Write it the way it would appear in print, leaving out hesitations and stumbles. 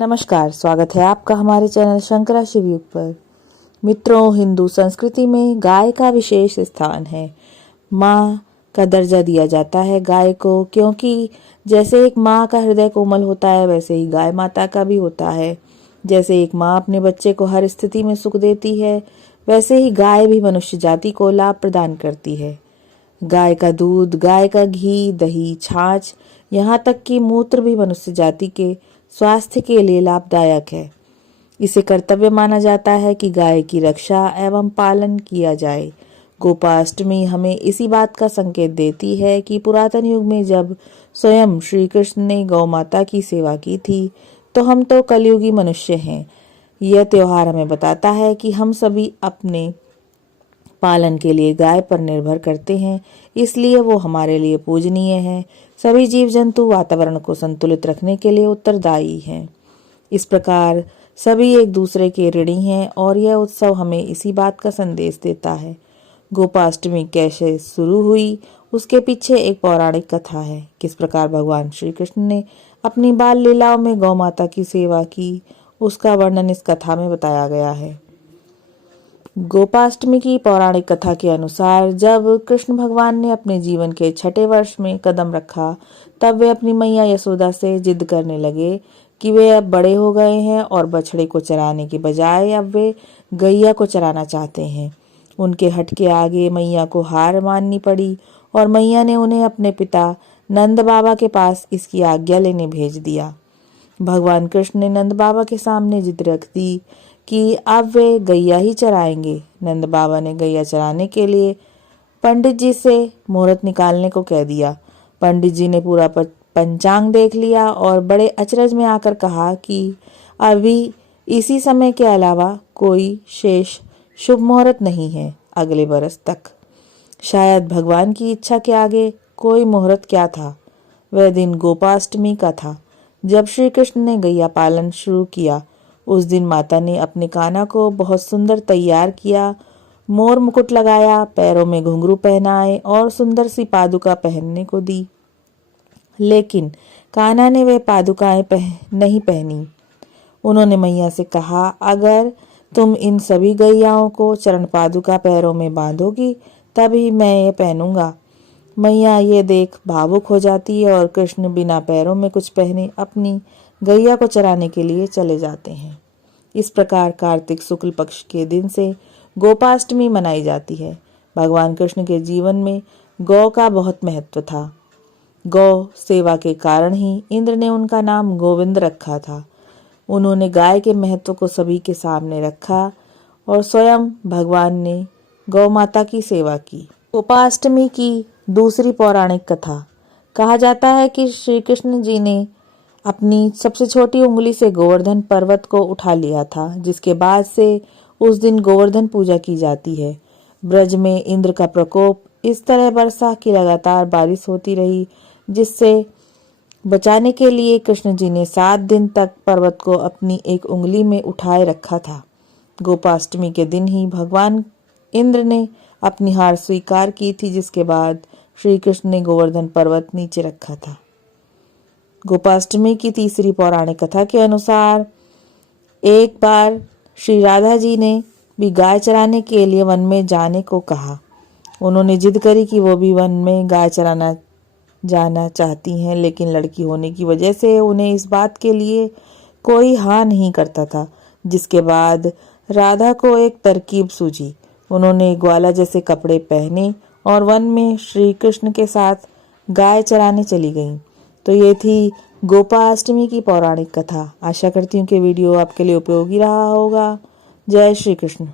नमस्कार, स्वागत है आपका हमारे चैनल शंकरा शिवयुग पर। मित्रों, हिंदू संस्कृति में गाय का विशेष स्थान है। माँ का दर्जा दिया जाता है गाय को, क्योंकि जैसे एक माँ का हृदय कोमल होता है, वैसे ही गाय माता का भी होता है। जैसे एक माँ अपने बच्चे को हर स्थिति में सुख देती है, वैसे ही गाय भी मनुष्य जाति को लाभ प्रदान करती है। गाय का दूध, गाय का घी, दही, छाछ, यहाँ तक कि मूत्र भी मनुष्य जाति के स्वास्थ्य के लिए लाभदायक है। इसे कर्तव्य माना जाता है कि गाय की रक्षा एवं पालन किया जाए। गोपाष्टमी हमें इसी बात का संकेत देती है कि पुरातन युग में जब स्वयं श्री कृष्ण ने गौ माता की सेवा की थी, तो हम तो कलयुगी मनुष्य हैं। यह त्योहार हमें बताता है कि हम सभी अपने पालन के लिए गाय पर निर्भर करते हैं, इसलिए वो हमारे लिए पूजनीय है। सभी जीव जंतु वातावरण को संतुलित रखने के लिए उत्तरदायी हैं। इस प्रकार सभी एक दूसरे के ऋणी हैं और यह उत्सव हमें इसी बात का संदेश देता है। गोपाष्टमी कैसे शुरू हुई, उसके पीछे एक पौराणिक कथा है। किस प्रकार भगवान श्री कृष्ण ने अपनी बाल लीलाओं में गौ माता की सेवा की, उसका वर्णन इस कथा में बताया गया है। गोपाष्टमी की पौराणिक कथा के अनुसार जब कृष्ण भगवान ने अपने जीवन के 6ठे वर्ष में कदम रखा, तब वे अपनी मैया यशोदा से जिद करने लगे कि वे अब बड़े हो गए हैं और बछड़े को चराने के बजाय अब वे गैया को चराना चाहते हैं। उनके हठ के आगे मैया को हार माननी पड़ी और मैया ने उन्हें अपने पिता नंद बाबा के पास इसकी आज्ञा लेने भेज दिया। भगवान कृष्ण ने नंद बाबा के सामने जिद रख दी कि अब वे गैया ही चराएंगे। नंद बाबा ने गैया चराने के लिए पंडित जी से मुहूर्त निकालने को कह दिया। पंडित जी ने पूरा पंचांग देख लिया और बड़े अचरज में आकर कहा कि अभी इसी समय के अलावा कोई शेष शुभ मुहूर्त नहीं है अगले बरस तक। शायद भगवान की इच्छा के आगे कोई मुहूर्त क्या था। वह दिन गोपाष्टमी का था, जब श्री कृष्ण ने गैया पालन शुरू किया। उस दिन माता ने अपने कान्हा को बहुत सुंदर तैयार किया, मोर मुकुट लगाया, पैरों में घुंघरू पहनाए और सुंदर सी पादुका पहनने को दी। लेकिन कान्हा ने वे पादुकाएं नहीं पहनी। उन्होंने मैया से कहा, अगर तुम इन सभी गैयाओं को चरण पादुका पैरों में बांधोगी तभी मैं ये पहनूंगा। मैया ये देख भावुक हो जाती है और कृष्ण बिना पैरों में कुछ पहने अपनी गैया को चराने के लिए चले जाते हैं। इस प्रकार कार्तिक शुक्ल पक्ष के दिन से गोपाष्टमी मनाई जाती है। भगवान कृष्ण के जीवन में गौ का बहुत महत्व था। गौ सेवा के कारण ही इंद्र ने उनका नाम गोविंद रखा था। उन्होंने गाय के महत्व को सभी के सामने रखा और स्वयं भगवान ने गौ माता की सेवा की। गोपाष्टमी की दूसरी पौराणिक कथा। कहा जाता है कि श्री कृष्ण जी ने अपनी सबसे छोटी उंगली से गोवर्धन पर्वत को उठा लिया था, जिसके बाद से उस दिन गोवर्धन पूजा की जाती है। ब्रज में इंद्र का प्रकोप इस तरह बरसा कि लगातार बारिश होती रही, जिससे बचाने के लिए कृष्ण जी ने 7 दिन तक पर्वत को अपनी एक उंगली में उठाए रखा था। गोपाष्टमी के दिन ही भगवान इंद्र ने अपनी हार स्वीकार की थी, जिसके बाद श्री कृष्ण ने गोवर्धन पर्वत नीचे रखा था। गोपाष्टमी की तीसरी पौराणिक कथा के अनुसार एक बार श्री राधा जी ने भी गाय चराने के लिए वन में जाने को कहा। उन्होंने जिद करी कि वो भी वन में गाय चराना जाना चाहती हैं, लेकिन लड़की होने की वजह से उन्हें इस बात के लिए कोई हाँ नहीं करता था। जिसके बाद राधा को एक तरकीब सूझी। उन्होंने ग्वाला जैसे कपड़े पहने और वन में श्री कृष्ण के साथ गाय चराने चली गईं। तो ये थी गोपाष्टमी की पौराणिक कथा। आशा करती हूँ कि वीडियो आपके लिए उपयोगी रहा होगा। जय श्री कृष्ण।